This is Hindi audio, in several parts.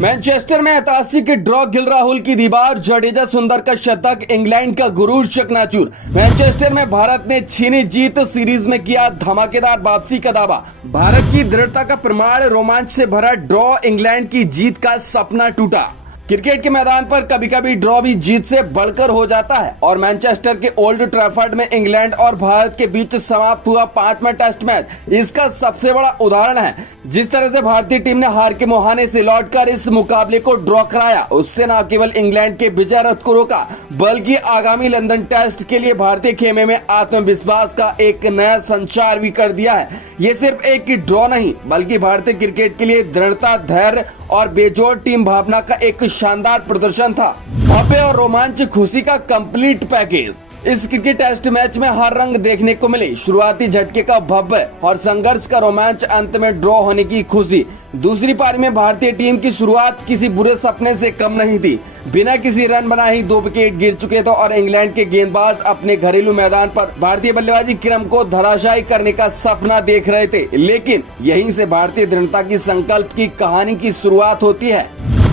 मैनचेस्टर में ऐतिहासिक ड्रॉ, गिल राहुल की दीवार, जडेजा सुंदर का शतक, इंग्लैंड का गुरूर चकनाचूर। मैनचेस्टर में भारत ने छीनी जीत, सीरीज में किया धमाकेदार वापसी का दावा। भारत की दृढ़ता का प्रमाण, रोमांच से भरा ड्रॉ, इंग्लैंड की जीत का सपना टूटा। क्रिकेट के मैदान पर कभी कभी ड्रॉ भी जीत से बढ़कर हो जाता है और मैनचेस्टर के ओल्ड ट्रैफर्ड में इंग्लैंड और भारत के बीच समाप्त हुआ 5वां टेस्ट मैच इसका सबसे बड़ा उदाहरण है। जिस तरह से भारतीय टीम ने हार के मुहाने से लौटकर इस मुकाबले को ड्रॉ कराया, उससे न केवल इंग्लैंड के विजय रथ को रोका बल्कि आगामी लंदन टेस्ट के लिए भारतीय खेमे में आत्मविश्वास का एक नया संचार भी कर दिया है। ये सिर्फ एक ड्रॉ नहीं बल्कि भारतीय क्रिकेट के लिए दृढ़ता, धैर्य और बेजोड़ टीम भावना का एक शानदार प्रदर्शन था। भव्य और रोमांच, खुशी का कंप्लीट पैकेज। इस क्रिकेट टेस्ट मैच में हर रंग देखने को मिले। शुरुआती झटके का भव्य और संघर्ष का रोमांच, अंत में ड्रॉ होने की खुशी। दूसरी पारी में भारतीय टीम की शुरुआत किसी बुरे सपने से कम नहीं थी। बिना किसी रन बनाए ही 2 विकेट गिर चुके थे और इंग्लैंड के गेंदबाज अपने घरेलू मैदान पर भारतीय बल्लेबाजी क्रम को धराशायी करने का सपना देख रहे थे। लेकिन यहीं से भारतीय दृढ़ता की संकल्प की कहानी की शुरुआत होती है।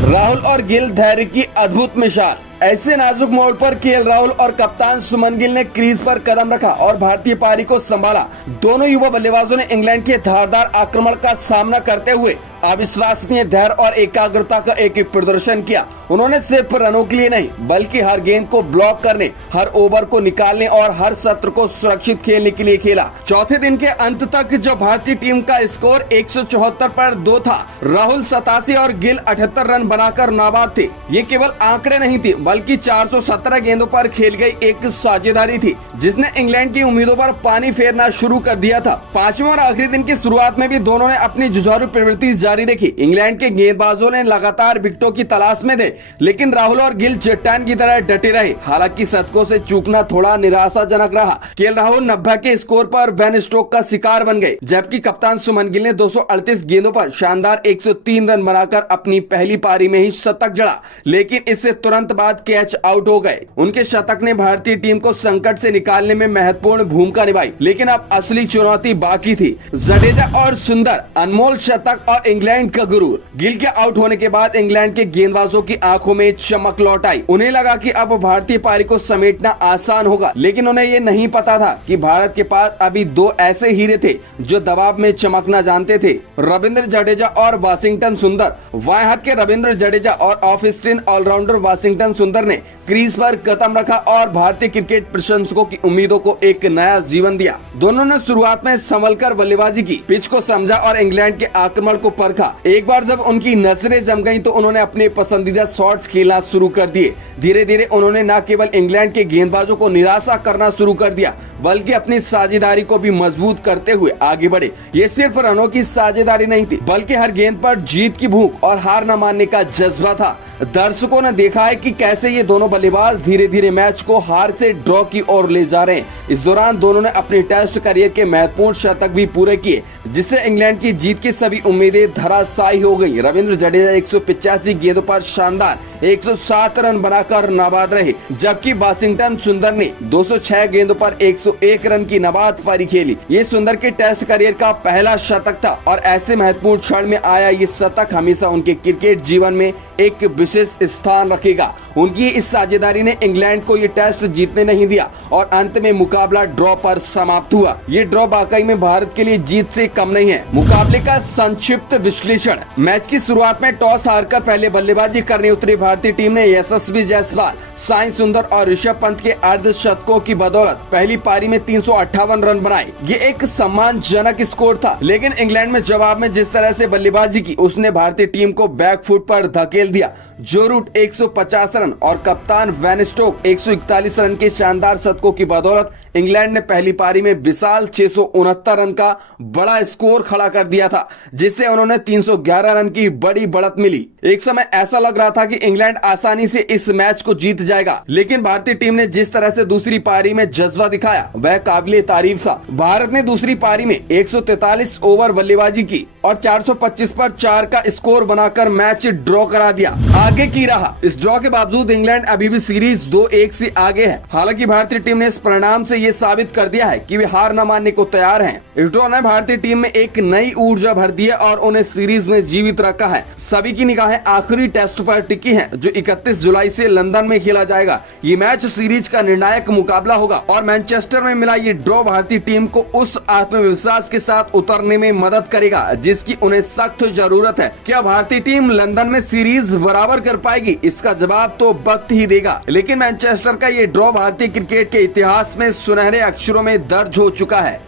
राहुल और गिल, धैर्य की अद्भुत मिसाल। ऐसे नाजुक मोड़ पर केएल राहुल और कप्तान सुमन गिल ने क्रीज पर कदम रखा और भारतीय पारी को संभाला। दोनों युवा बल्लेबाजों ने इंग्लैंड के धारदार आक्रमण का सामना करते हुए अविश्वसनीय धैर्य और एकाग्रता का एक प्रदर्शन किया। उन्होंने सिर्फ रनों के लिए नहीं बल्कि हर गेंद को ब्लॉक करने, हर ओवर को निकालने और हर सत्र को सुरक्षित खेलने के लिए खेला। चौथे दिन के अंत तक जो भारतीय टीम का स्कोर 174 पर 2 था, राहुल 87 और गिल 78 रन बनाकर नाबाद थे। ये केवल आंकड़े नहीं थे बल्कि 417 गेंदों पर खेल गई एक साझेदारी थी जिसने इंग्लैंड की उम्मीदों पर पानी फेरना शुरू कर दिया था। 5वें और आखिरी दिन की शुरुआत में भी दोनों ने अपनी जुझारू प्रवृत्ति जारी रखी। इंग्लैंड के गेंदबाजों ने लगातार विकेटों की तलाश में थे, लेकिन राहुल और गिल चट्टान की तरह डटे रहे। हालांकि शतकों से चूकना थोड़ा निराशाजनक रहा। केएल राहुल 90 के स्कोर पर बेन स्टोक्स का शिकार बन गए, जबकि कप्तान सुमन गिल ने 238 गेंदों पर शानदार 103 रन बनाकर अपनी पहली पारी में ही शतक जड़ा, लेकिन इससे तुरंत बाद कैच आउट हो गए। उनके शतक ने भारतीय टीम को संकट से निकालने में महत्वपूर्ण भूमिका निभाई, लेकिन अब असली चुनौती बाकी थी। जडेजा और सुंदर, अनमोल शतक और इंग्लैंड का गुरूर। गिल के आउट होने के बाद इंग्लैंड के गेंदबाजों की आंखों में चमक लौट आई। उन्हें लगा कि अब भारतीय पारी को समेटना आसान होगा, लेकिन उन्हें ये नहीं पता था कि भारत के पास अभी 2 ऐसे हीरे थे जो दबाव में चमकना जानते थे, रविंद्र जडेजा और वाशिंगटन सुंदर। बाएं हाथ के रविंद्र जडेजा और ऑफ स्पिन ऑलराउंडर वाशिंगटन सुंदर ने क्रीज पर कदम रखा और भारतीय क्रिकेट प्रशंसकों की उम्मीदों को एक नया जीवन दिया। दोनों ने शुरुआत में संभलकर बल्लेबाजी की, पिच को समझा और इंग्लैंड के आक्रमण को परखा। एक बार जब उनकी नजरें जम गईं तो उन्होंने अपने पसंदीदा शॉट्स खेलना शुरू कर दिए। धीरे धीरे उन्होंने न केवल इंग्लैंड के गेंदबाजों को निराशा करना शुरू कर दिया बल्कि अपनी साझेदारी को भी मजबूत करते हुए आगे बढ़े। ये सिर्फ रनों की साझेदारी नहीं थी बल्कि हर गेंद पर जीत की भूख और हार न मानने का जज्बा था। दर्शकों ने देखा है कि कैसे ये दोनों बल्लेबाज धीरे धीरे मैच को हार से ड्रॉ की ओर ले जा रहे हैं। इस दौरान दोनों ने अपने टेस्ट करियर के महत्वपूर्ण शतक भी पूरे किए, जिससे इंग्लैंड की जीत की सभी उम्मीदें धराशायी हो गई। रविंद्र जडेजा 185 गेंदों पर शानदार 107 रन बनाकर नाबाद रहे, जबकि वाशिंगटन सुंदर ने 206 गेंदों पर 101 रन की नाबाद पारी खेली। ये सुंदर के टेस्ट करियर का पहला शतक था और ऐसे महत्वपूर्ण क्षण में आया ये शतक हमेशा उनके क्रिकेट जीवन में एक विशेष स्थान रखेगा। उनकी इस साझेदारी ने इंग्लैंड को ये टेस्ट जीतने नहीं दिया और अंत में मुकाबला ड्रॉ पर समाप्त हुआ। ये ड्रॉ वाकई में भारत के लिए जीत से कम नहीं है। मुकाबले का संक्षिप्त विश्लेषण। मैच की शुरुआत में टॉस हारकर पहले बल्लेबाजी करने उतरी भारतीय टीम ने यशस्वी जायसवाल, साई सुंदर और ऋषभ पंत के अर्धशतकों की बदौलत पहली पारी में 358 रन बनाए। ये एक सम्मानजनक स्कोर था, लेकिन इंग्लैंड में जवाब में जिस तरह से बल्लेबाजी की उसने भारतीय टीम को बैकफुट पर धकेल दिया। जो रूट 150 रन और कप्तान बेन स्टोक्स 141 रन के शानदार शतकों की बदौलत इंग्लैंड ने पहली पारी में विशाल 669 रन का बड़ा स्कोर खड़ा कर दिया था, जिससे उन्होंने 311 रन की बड़ी बढ़त मिली। एक समय ऐसा लग रहा था कि इंग्लैंड आसानी से इस मैच को जीत जाएगा, लेकिन भारतीय टीम ने जिस तरह से दूसरी पारी में जज्बा दिखाया वह काबिले तारीफ था। भारत ने दूसरी पारी में 143 ओवर बल्लेबाजी की, और 425 पर 4 का स्कोर बनाकर मैच ड्रॉ करा दिया। आगे की रहा। इस ड्रॉ के बावजूद इंग्लैंड अभी भी सीरीज 2-1 से आगे है। हालांकि भारतीय टीम ने इस परिणाम से ये साबित कर दिया है कि वे हार न मानने को तैयार हैं। इस ड्रॉ ने भारतीय टीम में एक नई ऊर्जा भर दी है और उन्हें सीरीज में जीवित रखा है। सभी की निगाहें आखिरी टेस्ट पर टिकी हैं, जो 31 जुलाई से लंदन में खेला जाएगा। ये मैच सीरीज का निर्णायक मुकाबला होगा और मैनचेस्टर में मिला ये ड्रॉ भारतीय टीम को उस आत्मविश्वास के साथ उतरने में मदद करेगा जिसकी उन्हें सख्त जरूरत है। क्या भारतीय टीम लंदन में सीरीज बराबर कर पाएगी? इसका जवाब तो वक्त ही देगा। लेकिन मैनचेस्टर का ये ड्रॉ भारतीय क्रिकेट के इतिहास में सुनहरे अक्षरों में दर्ज हो चुका है।